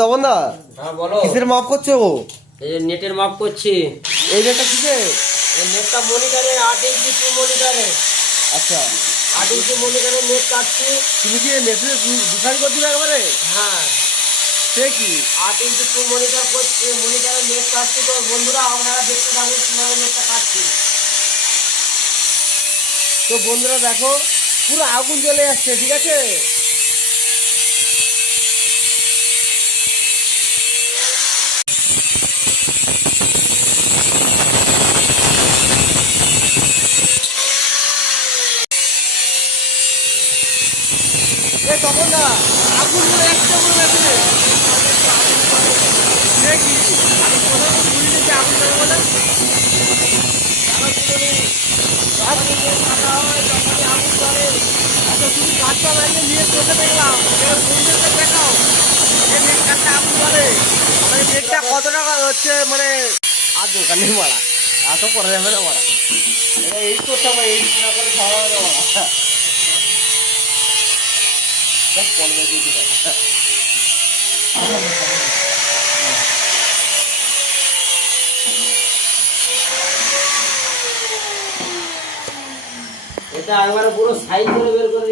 তপন দা, হ্যাঁ বলো। কিসের মাপ করছো? এই নেটের মাপ করছি। এই নেটটা কিসের? এই নেটটা মনিটরে 8 ইঞ্চি টু মনিটরে। আচ্ছা, 8 ইঞ্চি মনিটরে নেট কাটছি। তুমি কি নেটে ডিফাইন করে দিবে একবারে? হ্যাঁ, সে কি? 8 ইঞ্চি টু মনিটর করছি, মনিটরে নেট কাটছি। তো বন্ধুরা আপনারা দেখতে পাবেন কিভাবে নেটটা কাটছি। তো বন্ধুরা দেখো, পুরো আগুন জ্বলে যাচ্ছে, ঠিক আছে? এ তপন দা, আগুন জ্বলে যাচ্ছে পুরো মেশিনে। সে কি? আমি কোথাও তো শুনিনি যে আগুন জ্বলে বলে। যখনই নেট কাটা হয় তখনই আগুন জ্বলে। আচ্ছা, তুমি কাজটা লাগিয়ে নিয়ে চোখে দেখলাম, এবার বন্ধুদেরকে দেখাও যে নেট কাটতে আগুন জ্বলে। মানে নেটটা কত টাকা হচ্ছে, মানে আর দোকান নেই মারা, এত করা যাবে না মারা। এটা এই করতে হবে, এই না করে খাওয়া হবে না মারা। দেখ পনেরো কেজি টাকা। এটা একবারে পুরো সাইজ করে বের করে